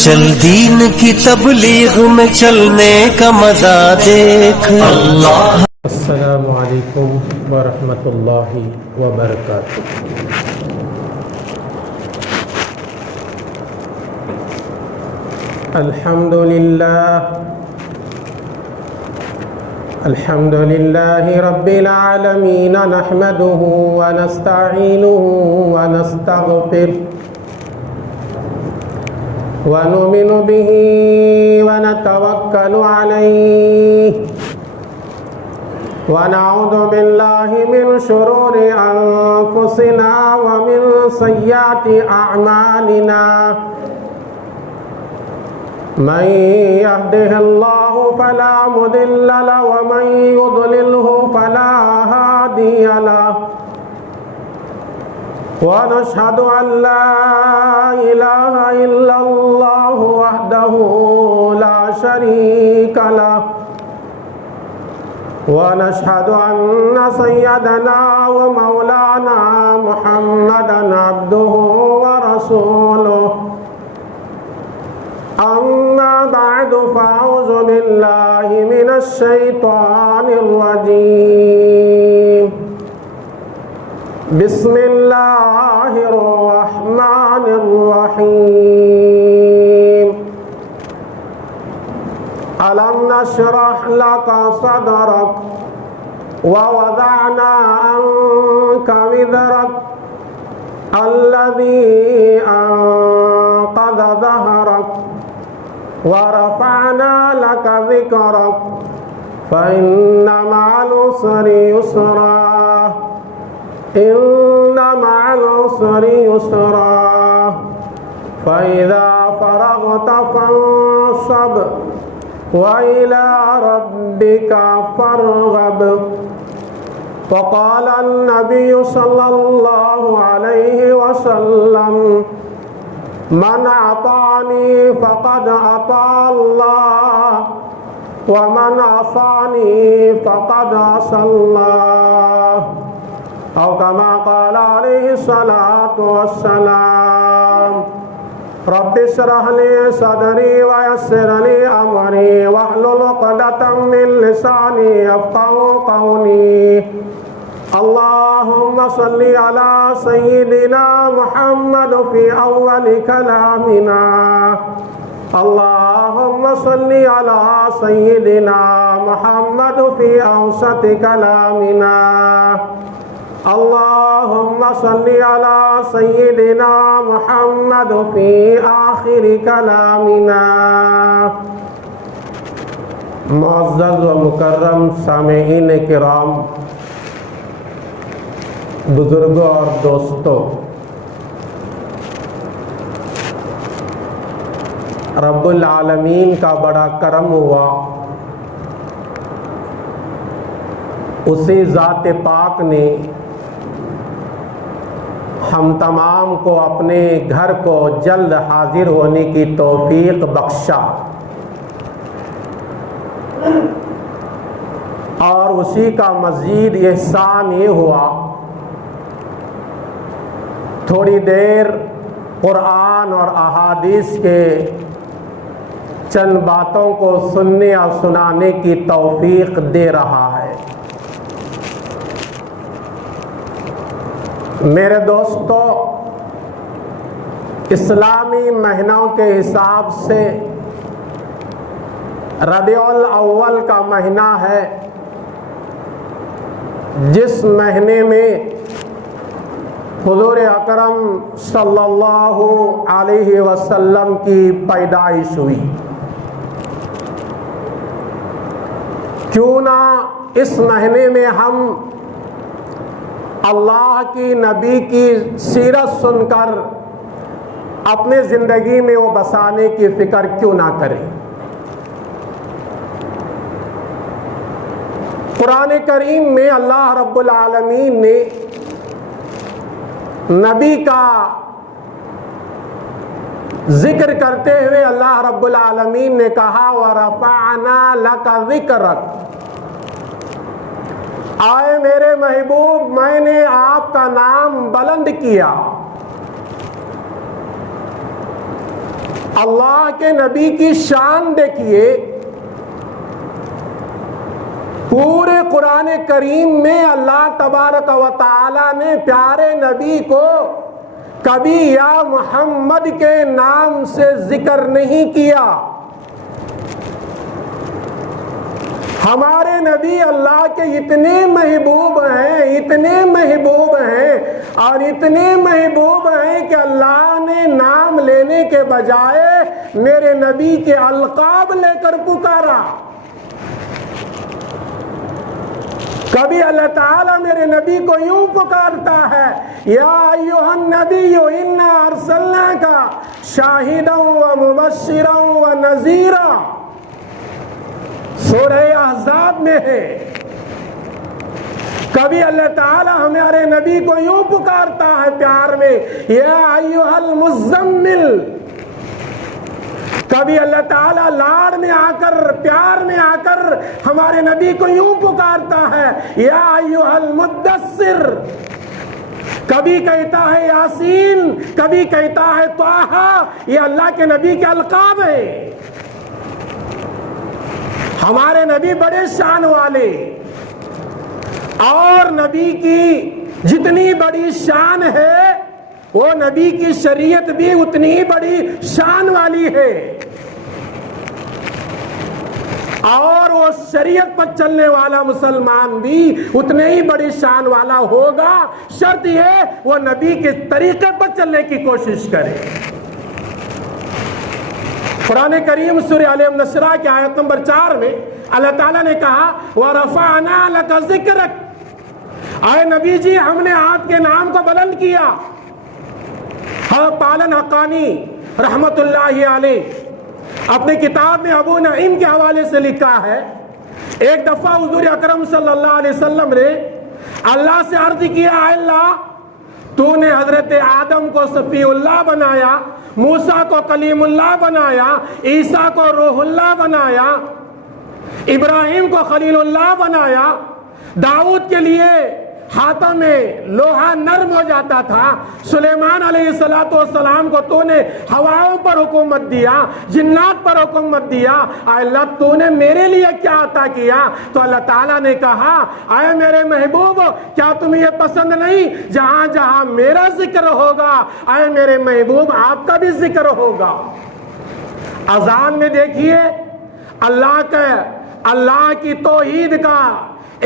چل دین کی تبلیغ میں چلنے کا مزہ دیکھ اللہ۔ السلام علیکم ورحمۃ اللہ وبرکاتہ۔ الحمد للہ رب العالمین نحمده ونستعینه ونستغفر ونؤمن به ونتوکل علیہ ونعوذ باللہ من شرور انفسنا ومن سیئات اعمالنا من يهده الله فلا مضل له ومن يضلله فلا هادي له ونشهد أن لا إله إلا الله وحده لا شريك له ونشهد أن سيدنا ومولانا محمدا عبده ورسوله أما بعد فأعوذ بالله من الشيطان الرجيم بسم الله الرحمن الرحيم ألم نشرح لك صدرك ووضعنا عنك وزرك الذي أنقض ظهرك ورفعنا لك ذكرك فإن مع العسر يسرا إن مع العسر يسرا فإذا فرغت فانصب وإلى ربك فارغب وقال النبي صلى الله عليه وسلم من أطاعني فقد أطاع الله ومن عصاني فقد عصى الله أو كما قال عليه الصلاة والسلام رب اشرح لي صدري ويسر لي أمري واحلل عقدة من لساني يفقهوا قولي اللهم صل على سيدنا محمد في أول كلامنا اللهم صل على سيدنا محمد في أوسط كلامنا اللهم صل على سيدنا محمد في آخر كلامنا۔ معزز و مکرم سامعین کرام، بزرگوں اور دوستوں، رب العالمین کا بڑا کرم ہوا، اسی ذات پاک نے ہم تمام کو اپنے گھر کو جلد حاضر ہونے کی توفیق بخشا، اور اسی کا مزید احسان یہ ہوا تھوڑی دیر قرآن اور احادیث کے چند باتوں کو سننے اور سنانے کی توفیق دے رہا ہے۔ میرے دوستو، اسلامی مہینوں کے حساب سے ربیع الاول کا مہینہ ہے، جس مہینے میں حضور اکرم صلی اللہ علیہ وسلم کی پیدائش ہوئی۔ کیوں نہ اس مہینے میں ہم اللہ کی نبی کی سیرت سن کر اپنے زندگی میں وہ بسانے کی فکر کیوں نہ کریں۔ قرآن کریم میں اللہ رب العالمین نے نبی کا ذکر کرتے ہوئے اللہ رب العالمین نے کہا وَرَفَعْنَا لَكَ ذِكْرَكَ، آئے میرے محبوب میں نے آپ کا نام بلند کیا۔ اللہ کے نبی کی شان دیکھیے، پورے قرآن کریم میں اللہ تبارک و تعالی نے پیارے نبی کو کبھی یا محمد کے نام سے ذکر نہیں کیا۔ ہمارے نبی اللہ کے اتنے محبوب ہیں، اتنے محبوب ہیں اور اتنے محبوب ہیں کہ اللہ نے نام لینے کے بجائے میرے نبی کے القاب لے کر پکارا۔ کبھی اللہ تعالیٰ میرے نبی کو یوں پکارتا ہے، یا ایھا النبی انا ارسلناک شاہدا ومبشرا ونذیرا، سورہ احزاب میں ہے۔ کبھی اللہ تعالیٰ ہمارے نبی کو یوں پکارتا ہے پیار میں، یا ایھا المزمل۔ کبھی اللہ تعالیٰ لاڑ میں آ کر، پیار میں آ کر ہمارے نبی کو یوں پکارتا ہے، یا ایھا المدثر۔ کبھی کہتا ہے یاسین، کبھی کہتا ہے طٰہٰ۔ یہ اللہ کے نبی کے القاب ہیں۔ ہمارے نبی بڑے شان والے، اور نبی کی جتنی بڑی شان ہے وہ نبی کی شریعت بھی اتنی ہی بڑی شان والی ہے، اور وہ شریعت پر چلنے والا مسلمان بھی اتنے ہی بڑی شان والا ہوگا، شرط یہ وہ نبی کے طریقے پر چلنے کی کوشش کرے۔ قرآن کریم سورہ آل عمران کی آیت نمبر 4 میں اللہ تعالیٰ نے کہا وَرَفَعْنَا لَكَ ذِكْرَكَ، اے نبی جی ہم نے آپ کے نام کو بلند کیا۔ پالن حقانی رحمت اللہ علیہ اپنی کتاب میں ابو نعیم کے حوالے سے لکھا ہے، ایک دفعہ حضور اکرم صلی اللہ علیہ وسلم نے اللہ سے عرض کیا، اے اللہ تو نے حضرت آدم کو صفی اللہ بنایا، موسیٰ کو کلیم اللہ بنایا، عیسیٰ کو روح اللہ بنایا، ابراہیم کو خلیل اللہ بنایا، داؤد کے لیے ہاتھوں میں لوہا نرم ہو جاتا تھا، سلیمان علیہ السلام کو تو نے ہواؤں پر حکومت دیا، جنات پر حکومت دیا، اے اللہ تو نے میرے لیے کیا عطا کیا؟ تو اللہ تعالیٰ نے کہا، اے میرے محبوب کیا تمہیں یہ پسند نہیں جہاں جہاں میرا ذکر ہوگا اے میرے محبوب آپ کا بھی ذکر ہوگا۔ اذان میں دیکھیے اللہ کی توحید کا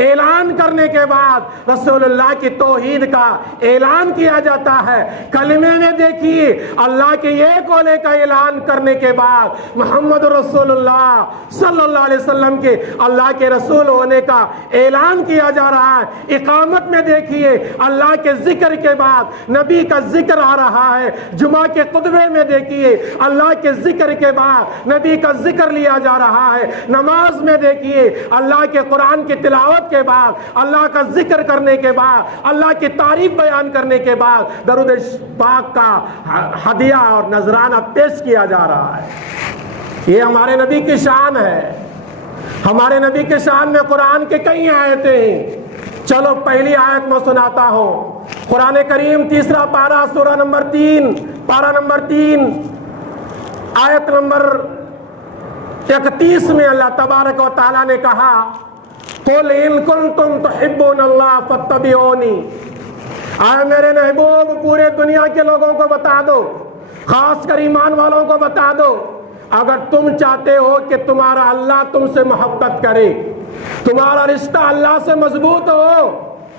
اعلان کرنے کے بعد رسول اللہ کی توحید کا اعلان کیا جاتا ہے۔ کلمے میں دیکھیے اللہ کے ایک ہولے کا اعلان کرنے کے بعد محمد رسول اللہ صلی اللہ علیہ وسلم کے اللہ کے رسول ہونے کا اعلان کیا جا رہا ہے۔ اقامت میں دیکھیے اللہ کے ذکر کے بعد نبی کا ذکر آ رہا ہے۔ جمعہ کے خطبے میں دیکھیے اللہ کے ذکر کے بعد نبی کا ذکر لیا جا رہا ہے۔ نماز میں دیکھیے اللہ کے قرآن کی تلاوت کے بعد، اللہ کا ذکر کرنے کے بعد، اللہ کی تعریف بیان کرنے کے بعد درود پاک کا ہدیہ اور نذرانہ پیش کیا جا رہا ہے۔ یہ ہمارے نبی کی شان ہے۔ ہمارے نبی کے شان میں قرآن کے کئی آیتیں ہیں۔ چلو پہلی آیت میں سناتا ہوں۔ قرآن کریم تیسرا پارہ سورہ نمبر 3 پارہ نمبر 3 آیت نمبر 31 میں اللہ تبارک و تعالیٰ نے کہا قُلْ إِن كُنْتُمْ تُحِبُّونَ اللَّهَ فَاتَّبِعُونِي، اے میرے محبوب پورے دنیا کے لوگوں کو بتا دو، خاص کر ایمان والوں کو بتا دو، اگر تم چاہتے ہو کہ تمہارا اللہ تم سے محبت کرے، تمہارا رشتہ اللہ سے مضبوط ہو،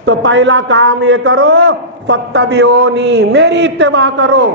تو پہلا کام یہ کرو فَاتَّبِعُونِی، میری اتباع کرو۔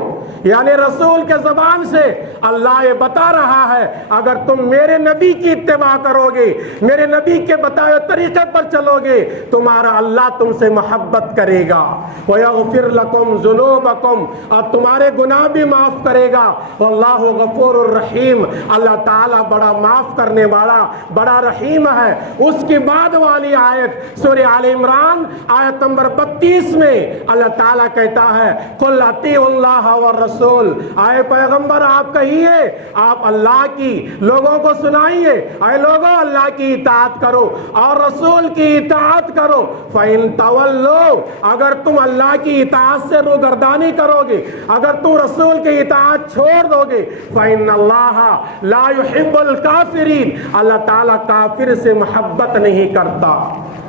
یعنی رسول کے زبان سے اللہ یہ بتا رہا ہے اگر تم میرے نبی کی اتباع کرو گے، میرے نبی کے بتائے طریقے پر چلو گے، تمہارا اللہ تم سے محبت کرے گا، وَيَغْفِرْ لَكُمْ ذُنُوبَكُمْ، اور تمہارے گناہ بھی معاف کرے گا، وَاللَّهُ غَفُورٌ الرحیم، اللہ تعالیٰ بڑا معاف کرنے والا، بڑا رحیم ہے۔ اس کی بعد والی آیت سورہ آل عمران آیت نمبر 32 میں اللہ تعالیٰ کہتا ہے قل اطیعوا اللہ والرسول، اے پیغمبر آپ کہیے، آپ اللہ کی لوگوں کو سنائیے، اے لوگوں اللہ کی اطاعت کرو اور رسول کی اطاعت کرو، فَإِن تَوَلُّوا، اگر تم اللہ کی اطاعت سے روگردانی کرو گے، اگر تم رسول کی اطاعت چھوڑ دو گے، فَإِنَّ اللَّهَ لَا يُحِبُّ الْكَافِرِينَ، اللہ تعالیٰ کافر سے محبت نہیں کرتا۔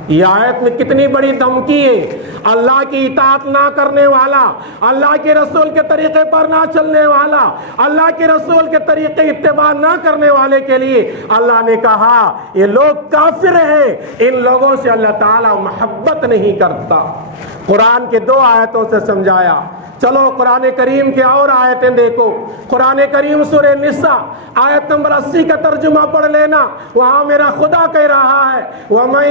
یہ آیت میں کتنی بڑی دھمکی ہے۔ اللہ کی اطاعت نہ کرنے والا، اللہ کے رسول کے طریقے پر نہ چلنے والا، اللہ کے رسول کے طریقے اتباع نہ کرنے والے کے لیے اللہ نے کہا یہ لوگ کافر ہیں، ان لوگوں سے اللہ تعالیٰ محبت نہیں کرتا۔ قرآن کے 2 آیتوں سے سمجھایا۔ چلو قرآن کریم کی اور آیتیں دیکھو۔ قرآن کریم سورہ نساء آیت نمبر 80 کا ترجمہ پڑھ لینا، وہاں میرا خدا کہہ رہا ہے وَمَن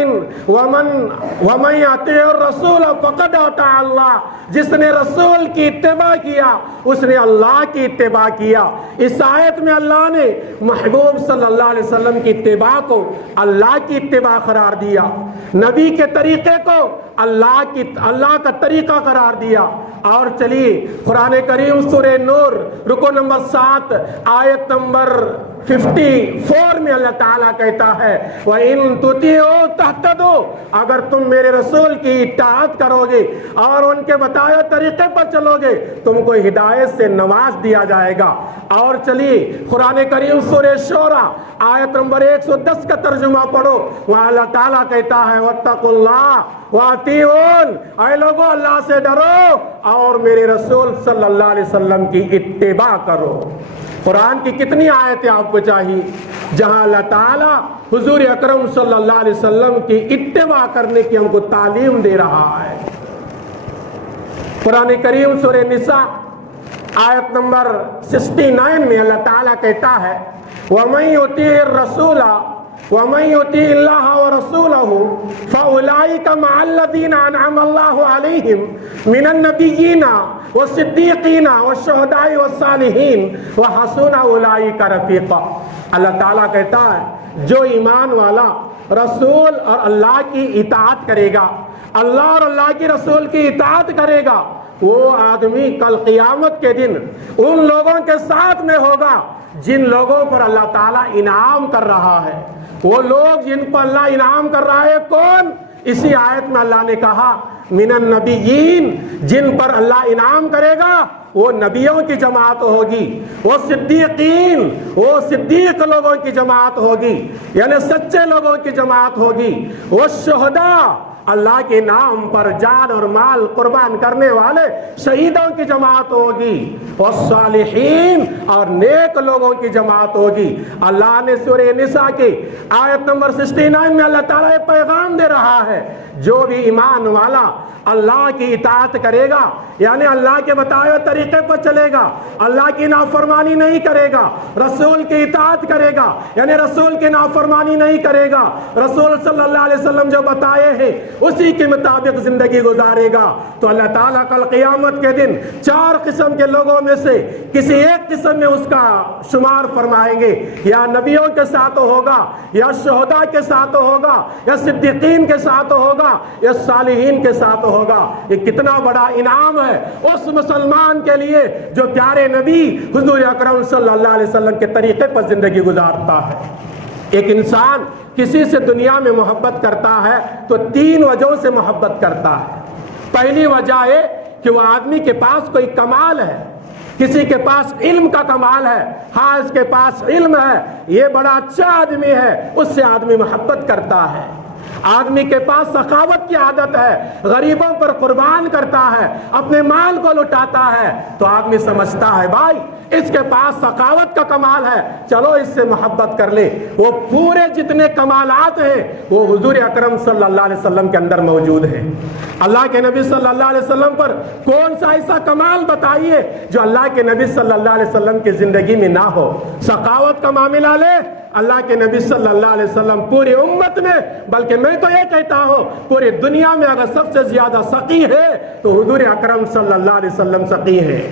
يَطِعِ الرَّسُولَ فَقَدْ أَطَاعَ اللَّهَ، جس نے رسول کی اتباع کیا اس نے اللہ کی اتباع کیا۔ اس آیت میں اللہ نے محبوب صلی اللہ علیہ وسلم کی اتباع کو اللہ کی اتباع قرار دیا، نبی کے طریقے کو اللہ کا طریقہ قرار دیا۔ اور چلیے قرآن کریم سورہ نور رکو نمبر 7 آیت نمبر 54 میں اللہ تعالیٰ کہتا ہے وَإِن تُطِيعُوا تَهْتَدُوا، اگر تم میرے رسول کی اطاعت کرو گے اور ان کے بتائے طریقے پر چلو گے تم کو ہدایت سے نواز دیا جائے گا۔ اور چلیے قرآن کریم سورہ شورى آیت نمبر 110 کا ترجمہ پڑھو، وہاں اللہ تعالیٰ کہتا ہے وَاتَّقُوا اللَّهَ وَأَطِيعُونِ، اے لوگوں اللہ سے ڈرو اور میرے رسول صلی اللہ علیہ وسلم کی اتباع کرو۔ قرآن کی کتنی آیتیں آپ کو چاہیے جہاں اللہ تعالیٰ حضور اکرم صلی اللہ علیہ وسلم کی اتباع کرنے کی ہم کو تعلیم دے رہا ہے۔ قرآن کریم سورہ نساء آیت نمبر 69 میں اللہ تعالیٰ کہتا ہے وَمَن يُطِعِ الرَّسُولَ وَمَن يُطِعِ اللَّهَ وَرَسُولَهُ فَأُولَٰئِكَ مَعَ الَّذِينَ أَنْعَمَ اللَّهُ عَلَيْهِمْ مِنَ النَّبِيِّينَ وَالصِّدِّيقِينَ وَالشُّهَدَاءِ وَالصَّالِحِينَ وَحَسُنَ أُولَٰئِكَ رَفِيقًا۔ اللہ تعالیٰ کہتا ہے جو ایمان والا رسول اور اللہ کی اطاعت کرے گا، اللہ اور اللہ کی رسول کی اطاعت کرے گا، وہ آدمی کل قیامت کے دن ان لوگوں کے ساتھ میں ہوگا جن لوگوں پر اللہ تعالیٰ انعام کر رہا ہے۔ وہ لوگ جن پر اللہ انعام کر رہا ہے کون؟ اسی آیت میں اللہ نے کہا من النبیین، جن پر اللہ انعام کرے گا وہ نبیوں کی جماعت ہوگی، وہ صدیقین، وہ صدیق لوگوں کی جماعت ہوگی، یعنی سچے لوگوں کی جماعت ہوگی، وہ شہداء، اللہ کے نام پر جان اور مال قربان کرنے والے شہیدوں کی جماعت ہوگی، والصالحین، اور نیک لوگوں کی جماعت ہوگی۔ اللہ نے سورہ نساء کی آیت نمبر 69 میں اللہ تعالیٰ یہ پیغام دے رہا ہے جو بھی ایمان والا اللہ کی اطاعت کرے گا، یعنی اللہ کے بتائے ہوئے طریقے پر چلے گا، اللہ کی نافرمانی نہیں کرے گا، رسول کی اطاعت کرے گا، یعنی رسول کی نافرمانی نہیں کرے گا، رسول صلی اللہ علیہ وسلم جو بتائے ہیں اسی کے مطابق زندگی گزارے گا، تو اللہ تعالیٰ کل قیامت کے دن 4 قسم کے لوگوں میں سے کسی ایک قسم میں اس کا شمار فرمائیں گے، یا نبیوں کے ساتھ ہوگا، یا شہداء کے ساتھ ہوگا، یا صدیقین کے ساتھ ہوگا، یا صالحین کے ساتھ ہوگا۔ یہ کتنا بڑا انعام ہے اس مسلمان کے لیے جو پیارے نبی حضور اکرم صلی اللہ علیہ وسلم کے طریقے پر زندگی گزارتا ہے۔ ایک انسان کسی سے دنیا میں محبت کرتا ہے تو 3 وجہوں سے محبت کرتا ہے۔ پہلی وجہ ہے کہ وہ آدمی کے پاس کوئی کمال ہے، کسی کے پاس علم کا کمال ہے، ہاں اس کے پاس علم ہے، یہ بڑا اچھا آدمی ہے، اس سے آدمی محبت کرتا ہے۔ آدمی کے پاس سخاوت کی عادت ہے، غریبوں پر قربان کرتا ہے، اپنے مال کو لٹاتا ہے، تو آدمی سمجھتا ہے بھائی اس کے پاس سخاوت کا کمال ہے، چلو اس سے محبت کر لے۔ وہ پورے جتنے کمالات ہیں وہ حضور اکرم صلی اللہ علیہ وسلم کے اندر موجود ہیں۔ اللہ کے نبی صلی اللہ علیہ وسلم پر کون سا ایسا کمال بتائیے جو اللہ کے نبی صلی اللہ علیہ وسلم کی زندگی میں نہ ہو؟ سخاوت کا معاملہ لے، اللہ کے نبی صلی اللہ علیہ وسلم پوری امت میں، بلکہ میں تو یہ کہتا ہوں پوری دنیا میں اگر سب سے زیادہ سقی ہے تو حضور اکرم صلی اللہ علیہ وسلم سقی ہے۔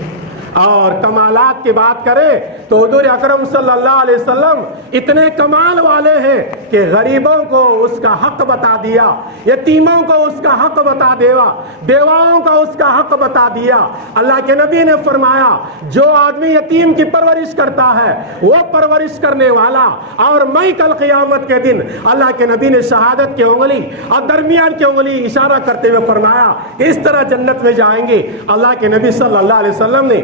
اور کمالات کی بات کریں تو حضور اکرم صلی اللہ علیہ وسلم اتنے کمال والے ہیں کہ غریبوں کو اس کا حق بتا دیا، یتیموں کو اس کا حق بتا دیا، بیواؤں کا اس کا حق بتا دیا۔ اللہ کے نبی نے فرمایا جو آدمی یتیم کی پرورش کرتا ہے وہ پرورش کرنے والا، اور میں کل قیامت کے دن اللہ کے نبی نے شہادت کی انگلی اور درمیان کی انگلی اشارہ کرتے ہوئے فرمایا کہ اس طرح جنت میں جائیں گے۔ اللہ کے نبی صلی اللہ علیہ وسلم نے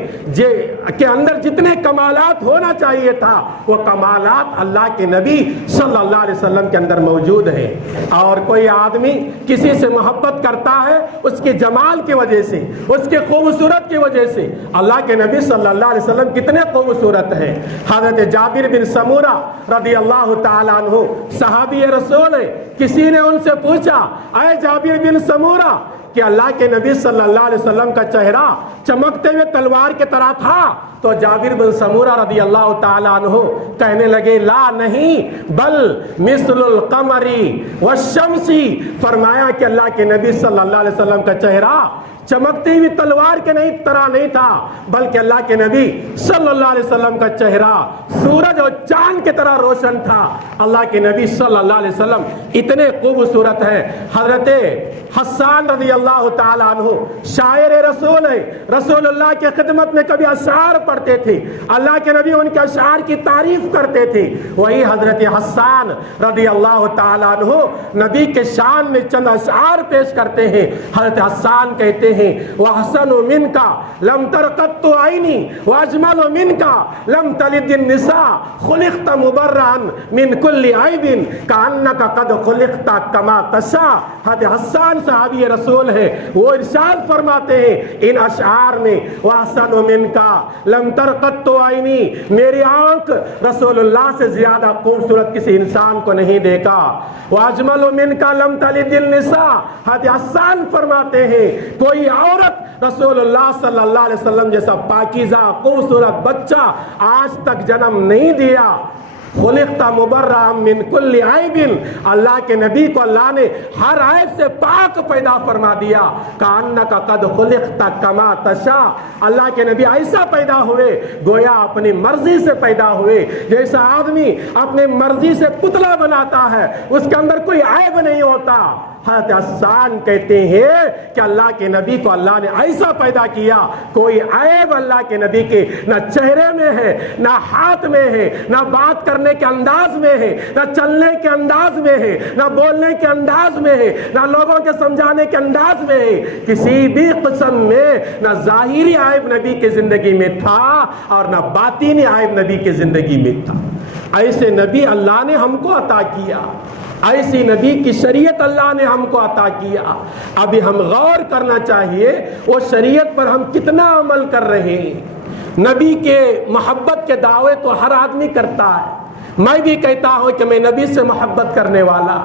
کے اندر جتنے کمالات ہونا چاہیے تھا وہ کمالات اللہ کے نبی صلی اللہ علیہ وسلم کے اندر موجود ہے۔ اور کوئی آدمی کسی سے محبت کرتا ہے اس کے جمال کی وجہ سے، اس کے خوبصورت کی وجہ سے۔ اللہ کے نبی صلی اللہ علیہ وسلم کتنے خوبصورت ہیں۔ حضرت جابر بن سمورہ رضی اللہ تعالیٰ عنہ صحابی رسول ہے، کسی نے ان سے پوچھا اے جابر بن سمورہ کہ اللہ کے نبی صلی اللہ علیہ وسلم کا چہرہ چمکتے ہوئے تلوار کی طرح تھا؟ تو جابر بن سمورہ رضی اللہ تعالیٰ عنہ کہنے لگے لا نہیں بل مثل القمر والشمس، فرمایا کہ اللہ کے نبی صلی اللہ علیہ وسلم کا چہرہ چمکتی ہوئی تلوار کے طرح نہیں تھا، بلکہ اللہ کے نبی صلی اللہ علیہ وسلم کا چہرہ سورج اور چاند کی طرح روشن تھا۔ اللہ کے نبی صلی اللہ علیہ وسلم اتنے خوبصورت ہیں۔ حضرت حسان رضی اللہ تعالیٰ عنہ شاعر رسول ہے، رسول اللہ کی خدمت میں کبھی اشعار پڑھتے تھے، اللہ کے نبی ان کے اشعار کی تعریف کرتے تھے۔ وہی حضرت حسان رضی اللہ تعالیٰ عنہ نبی کے شان میں چند اشعار پیش کرتے ہیں۔ حضرت حسان کہتے ہیں وَحَسَنُ مِنْكَ لَمْ تَرْقَتُّ عَيْنِي وَأَجْمَلُ مِنْكَ لَمْ تَلِدِ النِّسَاء خُلِقْتَ مُبَرًّا مِنْ كُلِّ عَيْبٍ كَأَنَّكَ قَدْ خُلِقْتَ كَمَا تَشَاءُ۔ حضرت حسان صحابی رسول ہے، وہ ارشاد فرماتے ہیں ان اشعار میں وَحَسَنُ مِنْكَ لَمْ تَرْقَتُّ عَيْنِي، میری آنکھ رسول اللہ سے زیادہ خوبصورت کسی انسان کو نہیں دیکھا۔ وَأَجْمَلُ مِنْكَ لَمْ تَلِدِ النِّسَاء، حضرت حسان فرماتے ہیں کوئی عورت رسول اللہ صلی اللہ علیہ وسلم جیسا پاکیزہ خوبصورت بچہ آج تک جنم نہیں دیا۔ خلقت مبرأ من کل عیب، اللہ کے نبی کو اللہ نے ہر عیب سے پاک پیدا فرما دیا۔ کأنک قد خلقت کما تشاء، اللہ کے نبی ایسا پیدا ہوئے گویا اپنی مرضی سے پیدا ہوئے، جیسا آدمی اپنی مرضی سے پتلا بناتا ہے اس کے اندر کوئی عیب نہیں ہوتا۔ حضرت حسان کہتے ہیں کہ اللہ کے نبی کو اللہ نے ایسا پیدا کیا کوئی عیب اللہ کے نبی کے نہ چہرے میں ہے، نہ ہاتھ میں ہے، نہ بات کرنے کے انداز میں ہے، نہ چلنے کے انداز میں ہے، نہ بولنے کے انداز میں ہے، نہ لوگوں کے سمجھانے کے انداز میں ہے، کسی بھی قسم میں نہ ظاہری عیب نبی کی زندگی میں تھا اور نہ باطنی عیب نبی کی زندگی میں تھا۔ ایسے نبی اللہ نے ہم کو عطا کیا، ایسی نبی کی شریعت اللہ نے ہم کو عطا کیا۔ ابھی ہم غور کرنا چاہیے وہ شریعت پر ہم کتنا عمل کر رہے ہیں۔ نبی کے محبت کے دعوے تو ہر آدمی کرتا ہے، میں بھی کہتا ہوں کہ میں نبی سے محبت کرنے والا،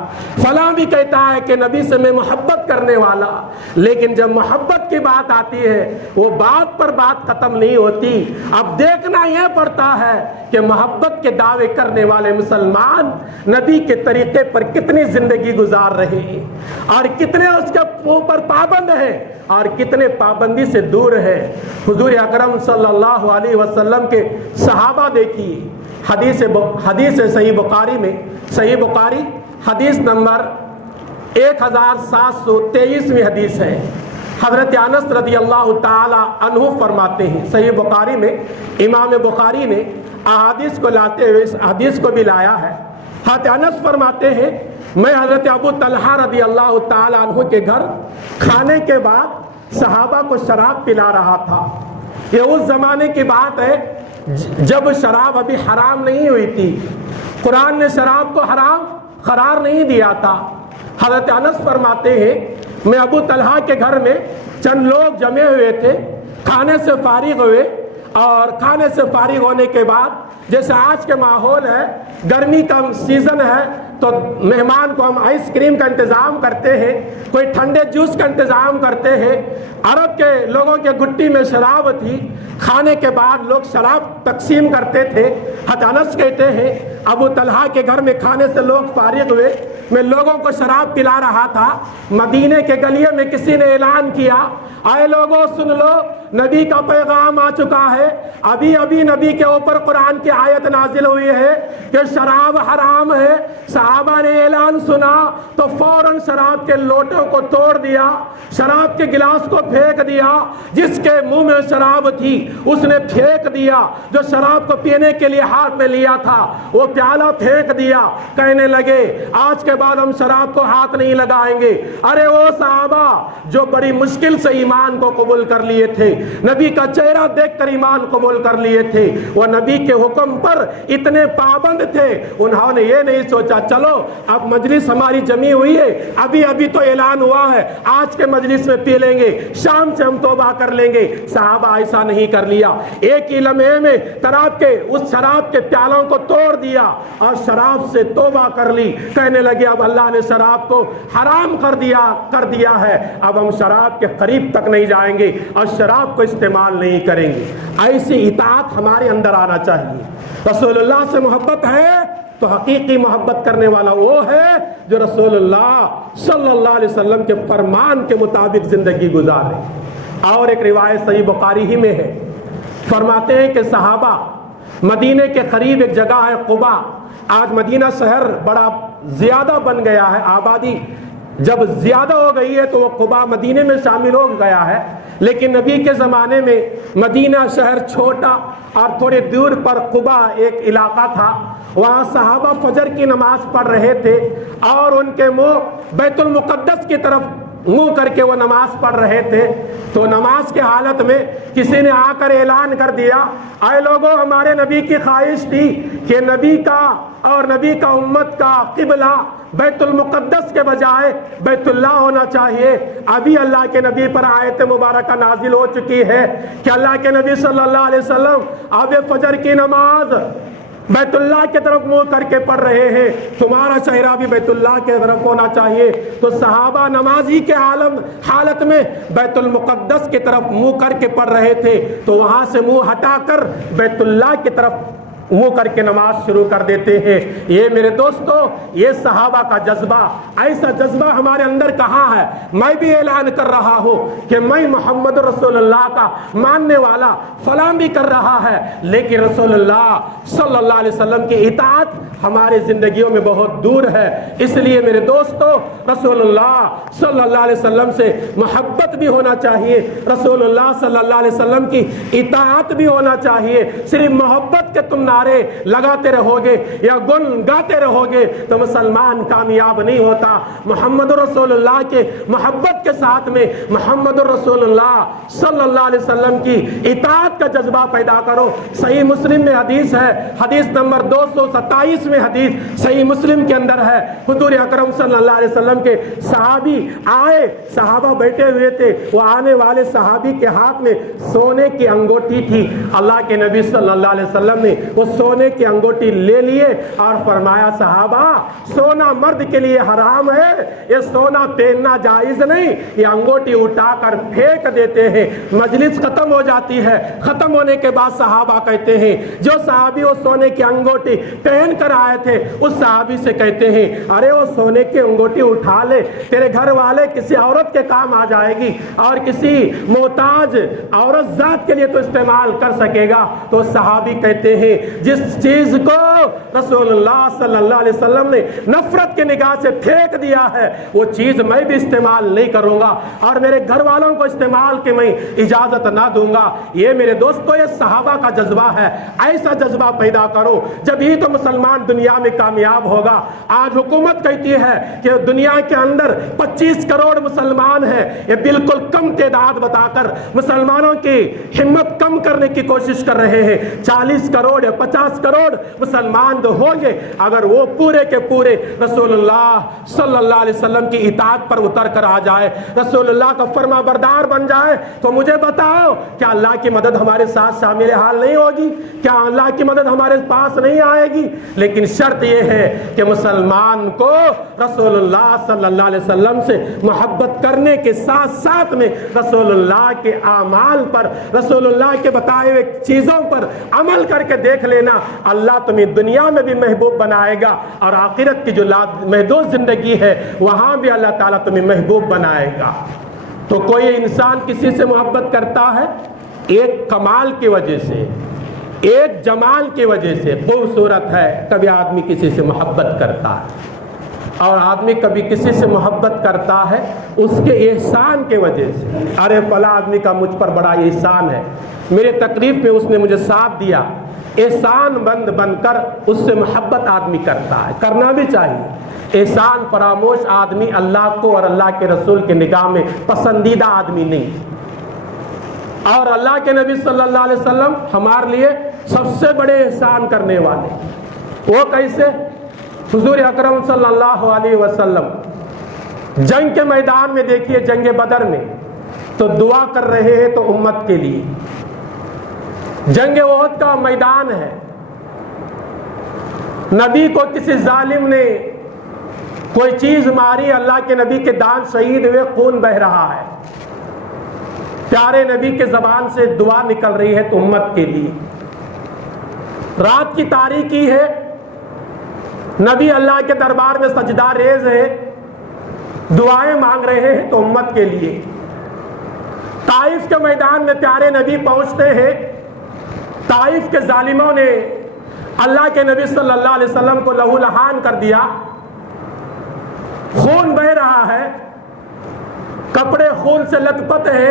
فلاں بھی کہتا ہے کہ نبی سے میں محبت کرنے والا، لیکن جب محبت کی بات آتی ہے وہ بات پر بات ختم نہیں ہوتی۔ اب دیکھنا یہ پڑتا ہے کہ محبت کے دعوے کرنے والے مسلمان نبی کے طریقے پر کتنی زندگی گزار رہے ہیں اور کتنے اس کے اوپر پابند ہیں اور کتنے پابندی سے دور ہیں۔ حضور اکرم صلی اللہ علیہ وسلم کے صحابہ دیکھیے، حدیث صحیح بخاری میں، صحیح بخاری حدیث نمبر 1723 حدیث ہے۔ حضرت انس رضی اللہ تعالی عنہ فرماتے ہیں، صحیح بخاری میں امام بخاری نے احادیث کو لاتے ہوئے اس حدیث کو بھی لایا ہے۔ حضرت انس فرماتے ہیں میں حضرت ابو طلحہ رضی اللہ تعالی عنہ کے گھر کھانے کے بعد صحابہ کو شراب پلا رہا تھا۔ یہ اس زمانے کی بات ہے جب شراب ابھی حرام نہیں ہوئی تھی، قرآن نے شراب کو حرام قرار نہیں دیا تھا۔ حضرت انس فرماتے ہیں میں ابو طلحہ کے گھر میں چند لوگ جمع ہوئے تھے، کھانے سے فارغ ہوئے، اور کھانے سے فارغ ہونے کے بعد جیسے آج کے ماحول ہے، گرمی کا سیزن ہے تو مہمان کو ہم آئس کریم کا انتظام کرتے ہیں، کوئی ٹھنڈے جوس کا انتظام کرتے ہیں۔ عرب کے لوگوں کے گٹی میں شراب تھی، کھانے کے بعد لوگ شراب تقسیم کرتے تھے۔ حضرت انس کہتے ہیں ابو طلحہ کے گھر میں کھانے سے لوگ فارغ ہوئے، میں لوگوں کو شراب پلا رہا تھا، مدینے کے گلیے میں کسی نے اعلان کیا، آئے لوگوں سن لو، نبی کا پیغام آ چکا ہے، ابھی ابھی نبی کے اوپر قرآن کی آیت نازل ہوئی ہے کہ شراب حرام ہے۔ صحابہ نے اعلان سنا تو فوراً شراب کے لوٹوں کو توڑ دیا، شراب کے گلاس کو پھینک دیا، جس کے منہ میں شراب تھی اس نے پھینک دیا، جو شراب کو پینے کے لیے ہاتھ میں لیا تھا وہ پیالہ پھینک دیا، کہنے لگے آج کے بعد ہم شراب کو ہاتھ نہیں لگائیں گے۔ ارے وہ صحابہ جو بڑی مشکل سے ایمان کو قبول کر لیے تھے، نبی کا چہرہ دیکھ کر ایمان قبول کر لیے تھے، وہ نبی کے حکم پر اتنے پابند تھے، انہوں نے یہ نہیں سوچا چلو اب مجلس ہماری جمی ہوئی ہے، ابھی ابھی تو اعلان ہوا ہے، آج کے مجلس میں پی لیں گے، شام سے ہم توبہ کر لیں گے۔ صحابہ ایسا نہیں کر لیا، ایک ہی لمحے میں تراب کے اس شراب کے پیالوں کو توڑ دیا اور شراب سے توبہ کر لی، کہنے لگے اب اللہ نے شراب کو حرام کر دیا ہے، اب ہم شراب کے قریب تک نہیں جائیں گے اور شراب کو استعمال نہیں کریں گے۔ ایسی اطاعت ہمارے اندر آنا چاہیے۔ رسول اللہ سے محبت ہے تو حقیقی محبت کرنے والا وہ ہے جو رسول اللہ صلی اللہ علیہ وسلم کے فرمان کے مطابق زندگی گزارے۔ اور ایک روایت صحیح بخاری ہی میں ہے، فرماتے ہیں کہ صحابہ مدینے کے قریب ایک جگہ ہے قبا، آج مدینہ شہر بڑا زیادہ بن گیا ہے، آبادی جب زیادہ ہو گئی ہے تو وہ قبا مدینے میں شامل ہو گیا ہے، لیکن نبی کے زمانے میں مدینہ شہر چھوٹا اور تھوڑے دور پر قبا ایک علاقہ تھا، وہاں صحابہ فجر کی نماز پڑھ رہے تھے اور ان کے منہ بیت المقدس کی طرف منہ کر کے وہ نماز پڑھ رہے تھے، تو نماز کے حالت میں کسی نے آ کر اعلان کر دیا، اے لوگوں ہمارے نبی کی خواہش تھی کہ نبی کا اور نبی کا امت کا قبلہ بیت المقدس کے بجائے بیت اللہ ہونا چاہیے۔ ابھی اللہ کے نبی پر آیت مبارکہ نازل ہو چکی ہے کہ اللہ کے نبی صلی اللہ علیہ وسلم اب فجر کی نماز بیت اللہ کی طرف منہ کر کے پڑھ رہے ہیں، تمہارا چہرہ بھی بیت اللہ کی طرف ہونا چاہیے۔ تو صحابہ نمازی کے حالت میں بیت المقدس کی طرف منہ کر کے پڑھ رہے تھے، تو وہاں سے منہ ہٹا کر بیت اللہ کی طرف منہ کر کے نماز شروع کر دیتے ہیں۔ یہ میرے دوستو، یہ صحابہ کا جذبہ، ایسا جذبہ ہمارے اندر کہاں ہے؟ میں بھی اعلان کر رہا ہوں کہ میں محمد رسول اللہ کا ماننے والا فلاں بھی کر رہا ہے، لیکن رسول اللہ صلی اللہ علیہ وسلم کی اطاعت ہمارے زندگیوں میں بہت دور ہے۔ اس لیے میرے دوستو، رسول اللہ صلی اللہ علیہ وسلم سے محبت بھی ہونا چاہیے، رسول اللہ صلی اللہ علیہ وسلم کی اطاعت بھی ہونا چاہیے۔ صرف محبت کے تم نعرے لگاتے رہو گے یا گن گاتے رہو گے تو مسلمان کامیاب نہیں ہوتا۔ محمد رسول اللہ کے محبت کے ساتھ میں محمد رسول اللہ صلی اللہ علیہ وسلم کی اطاعت کا جذبہ پیدا کرو۔ صحیح مسلم میں حدیث ہے، حدیث نمبر 227 میں حدیث صحیح مسلم کے اندر ہے، حضور اکرم صلی اللہ علیہ وسلم کے صحابی آئے، صحابہ بیٹھے ہوئے تھے، وہ آنے والے صحابی کے ہاتھ میں سونے کی انگوٹھی تھی، اللہ کے نبی صلی اللہ علیہ وسلم نے وہ سونے کی انگوٹھی لے لیے اور فرمایا صحابہ سونا مرد کے لیے حرام ہے، یہ سونا پہننا جائز نہیں، یہ انگوٹھی اٹھا کر پھینک دیتے ہیں۔ مجلس ختم ہو جاتی ہے، ختم ہونے کے بعد صحابہ کہتے ہیں، جو صحابی وہ سونے کی انگوٹھی پہن کر آئے تھے اس صحابی سے کہتے ہیں ارے وہ سونے کی انگوٹھی اٹھا لے، تیرے گھر والے کسی عورت کے کام آ جائے گی اور کسی محتاج عورت ذات کے لیے تو استعمال کر سکے گا۔ تو صحابی کہتے ہیں جس چیز کو رسول اللہ صلی اللہ علیہ وسلم نے نفرت کے نگاہ سے پھینک دیا ہے وہ چیز میں بھی استعمال نہیں کروں گا اور میرے گھر والوں کو استعمال کی میں اجازت نہ دوں گا۔ یہ میرے دوستو یہ صحابہ کا جذبہ ہے، ایسا جذبہ پیدا کرو، جب ہی تو مسلمان دنیا میں کامیاب ہوگا۔ آج حکومت کہتی ہے کہ دنیا کے اندر 25 کروڑ مسلمان ہیں، یہ بالکل کم تعداد بتا کر مسلمانوں کی ہمت کم کرنے کی کوشش کر رہے ہیں۔ 40 کروڑ یا 50 کروڑ مسلمان تو ہوں گے اگر وہ پورے کے پورے رسول اللہ صلی اللہ علیہ وسلم کی اطاعت پر اتر کر آ جائے، رسول اللہ کا فرما بردار بن جائے، تو مجھے بتاؤ کیا اللہ کی مدد ہمارے ساتھ شامل حال نہیں ہوگی؟ کیا اللہ کی مدد ہمارے پاس نہیں آئے گی؟ لیکن شرط یہ ہے کہ مسلمان کو رسول اللہ صلی اللہ علیہ وسلم سے محبت کرنے کے ساتھ ساتھ میں رسول اللہ کے اعمال پر، رسول اللہ کے بتائے ہوئے چیزوں پر عمل کر کے دیکھ لینا, اللہ تمہیں دنیا میں بھی محبوب بنائے گا اور آخرت کی جو محدود زندگی ہے وہاں بھی اللہ تعالیٰ تمہیں محبوب بنائے گا. تو کوئی انسان کسی سے محبت کرتا ہے ایک کمال کی وجہ سے, ایک جمال کی وجہ سے, خوبصورت ہے, کبھی آدمی کسی سے محبت کرتا ہے, اور آدمی کبھی کسی سے محبت کرتا ہے اس کے احسان کے وجہ سے, ارے فلاں آدمی کا مجھ پر بڑا احسان ہے, میرے تکلیف میں اس نے مجھے ساتھ دیا, احسان مند بن کر اس سے محبت آدمی کرتا ہے, کرنا بھی چاہیے. احسان فراموش آدمی اللہ کو اور اللہ کے رسول کے نگاہ میں پسندیدہ آدمی نہیں. اور اللہ کے نبی صلی اللہ علیہ وسلم ہمارے لیے سب سے بڑے احسان کرنے والے. وہ کیسے؟ حضور اکرم صلی اللہ علیہ وسلم جنگ کے میدان میں دیکھیے, جنگ بدر میں تو دعا کر رہے ہیں تو امت کے لیے. جنگ احد کا میدان ہے, نبی کو کسی ظالم نے کوئی چیز ماری, اللہ کے نبی کے دان شہید ہوئے, خون بہ رہا ہے, پیارے نبی کے زبان سے دعا نکل رہی ہے تو امت کے لیے. رات کی تاریکی ہے, نبی اللہ کے دربار میں سجدہ ریز ہے, دعائیں مانگ رہے ہیں تو امت کے لیے. طائف کے میدان میں پیارے نبی پہنچتے ہیں, طائف کے ظالموں نے اللہ کے نبی صلی اللہ علیہ وسلم کو لہو لہان کر دیا, خون بہ رہا ہے, کپڑے خون سے لت پت ہے,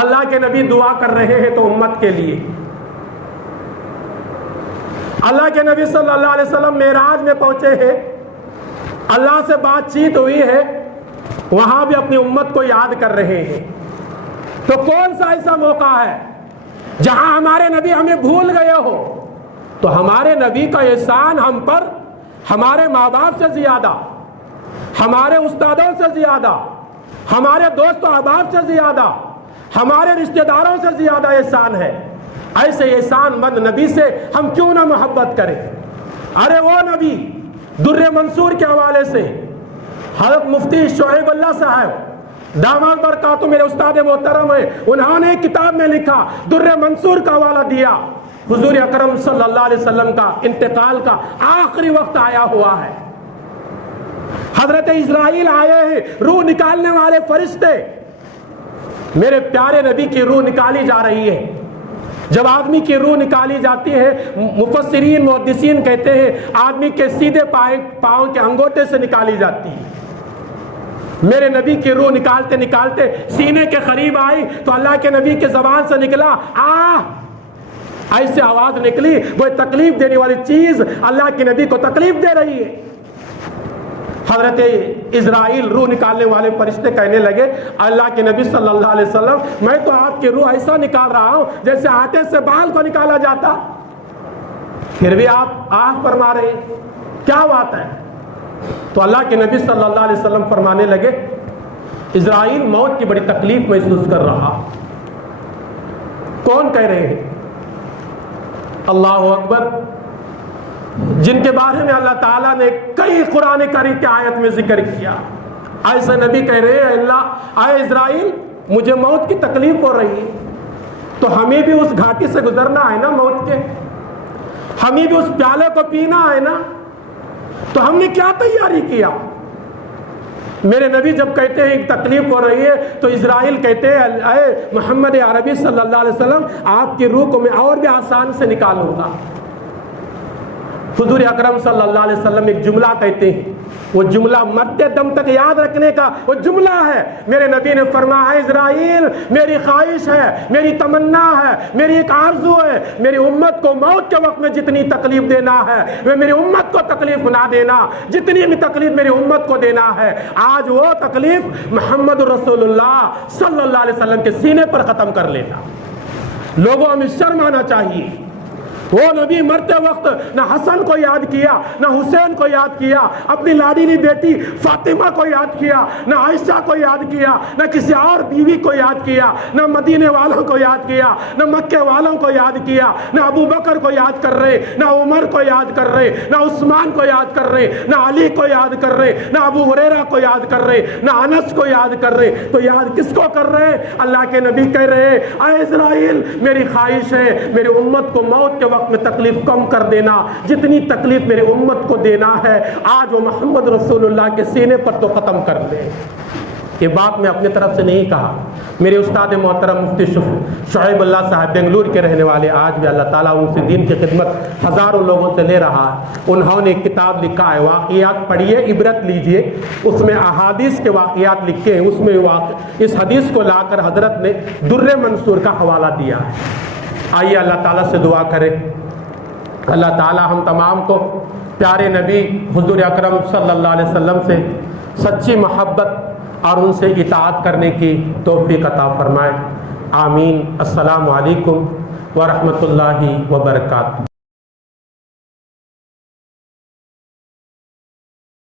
اللہ کے نبی دعا کر رہے ہیں تو امت کے لیے. اللہ کے نبی صلی اللہ علیہ وسلم معراج میں پہنچے ہیں, اللہ سے بات چیت ہوئی ہے, وہاں بھی اپنی امت کو یاد کر رہے ہیں. تو کون سا ایسا موقع ہے جہاں ہمارے نبی ہمیں بھول گئے ہو؟ تو ہمارے نبی کا احسان ہم پر ہمارے ماں باپ سے زیادہ, ہمارے استادوں سے زیادہ, ہمارے دوست و احباب سے زیادہ, ہمارے رشتہ داروں سے زیادہ احسان ہے. ایسے احسان مند نبی سے ہم کیوں نہ محبت کریں؟ ارے وہ نبی در منصور کے حوالے سے حضرت مفتی شعیب اللہ صاحب داماد برکاتہ میرے استاد محترم ہیں, انہوں نے کتاب میں لکھا, در منصور کا حوالہ دیا, حضور اکرم صلی اللہ علیہ وسلم کا انتقال کا آخری وقت آیا ہوا ہے, حضرت اسرائیل آئے ہیں, روح نکالنے والے فرشتے, میرے پیارے نبی کی روح نکالی جا رہی ہے. جب آدمی کی روح نکالی جاتی ہے, مفسرین محدثین کہتے ہیں آدمی کے سیدھے پاؤں کے انگوٹے سے نکالی جاتی ہے. میرے نبی کی روح نکالتے نکالتے سینے کے قریب آئی تو اللہ کے نبی کے زبان سے نکلا آہ, ایسے آواز نکلی وہ تکلیف دینے والی چیز اللہ کے نبی کو تکلیف دے رہی ہے. حضرت اسرائیل روح نکالنے والے فرشتے کہنے لگے اللہ کے نبی صلی اللہ علیہ وسلم میں تو آپ کی روح ایسا نکال رہا ہوں جیسے آٹے سے بال کو نکالا جاتا, پھر بھی آپ آہ فرما رہے ہیں, کیا بات ہے؟ تو اللہ کے نبی صلی اللہ علیہ وسلم فرمانے لگے اسرائیل موت کی بڑی تکلیف محسوس کر رہا. کون کہہ رہے ہیں؟ اللہ اکبر, جن کے بارے میں اللہ تعالیٰ نے کئی قرآن کریم کی آیت میں ذکر کیا. ایسے نبی کہہ رہے ہیں اللہ اے اسرائیل مجھے موت کی تکلیف ہو رہی ہے, تو ہمیں بھی اس گھاٹی سے گزرنا ہے نا موت کے, ہمیں بھی اس پیالے کو پینا ہے نا, تو ہم نے کیا تیاری کیا؟ میرے نبی جب کہتے ہیں تکلیف ہو رہی ہے تو اسرائیل کہتے ہیں اے محمد عربی صلی اللہ علیہ وسلم آپ کی روح کو میں اور بھی آسان سے نکالوں گا. حضور اکرم صلی اللہ علیہ وسلم ایک جملہ کہتے ہیں, وہ جملہ مرتے دم تک یاد رکھنے کا وہ جملہ ہے. میرے نبی نے فرمایا اسرائیل میری خواہش ہے, میری تمنا ہے, میری ایک آرزو ہے, میری امت کو موت کے وقت میں جتنی تکلیف دینا ہے وہ میری امت کو تکلیف نہ دینا, جتنی بھی تکلیف میری امت کو دینا ہے آج وہ تکلیف محمد رسول اللہ صلی اللہ علیہ وسلم کے سینے پر ختم کر لینا. لوگوں ہمیں شرم آنا چاہیے. وہ نبی مرتے وقت نہ حسن کو یاد کیا, نہ حسین کو یاد کیا, اپنی لاڈلی بیٹی فاطمہ کو یاد کیا, نہ عائشہ کو یاد کیا, نہ کسی اور بیوی کو یاد کیا, نہ مدینے والوں کو یاد کیا, نہ مکے والوں کو یاد کیا, نہ ابو بکر کو یاد کر رہے, نہ عمر کو یاد کر رہے, نہ عثمان کو یاد کر رہے, نہ علی کو یاد کر رہے, نہ ابو ہریرہ کو یاد کر رہے, نہ انس کو یاد کر رہے. تو یاد کس کو کر رہے؟ اللہ کے نبی کہہ رہے اے اسرائیل میری خواہش ہے میری امت کو موت کے وقت وقت میں تکلیف کم کر دینا، جتنی تکلیف میرے امت کو دینا ہے آج وہ محمد رسول اللہ کے سینے پر تو ختم کر دے۔ یہ بات میں اپنے طرف سے نہیں کہا، میرے استاد محترم مفتی شعیب اللہ صاحب بنگلور کے رہنے والے، آج بھی اللہ تعالیٰ ان سے دین کی خدمت ہزاروں لوگوں سے لے رہا ہے۔ انہوں نے ایک کتاب لکھا ہے، واقعات پڑھیے، عبرت لیجئے، اس میں احادیث کے واقعات لکھے ہیں، اس میں اس حدیث کو لا کر حضرت نے در منصور کا حوالہ دیا ہے۔ آئیے اللہ تعالیٰ سے دعا کریں، اللہ تعالیٰ ہم تمام کو پیارے نبی حضور اکرم صلی اللہ علیہ وسلم سے سچی محبت اور ان سے اطاعت کرنے کی توفیق عطا فرمائے، آمین۔ السلام علیکم ورحمۃ اللہ وبرکاتہ۔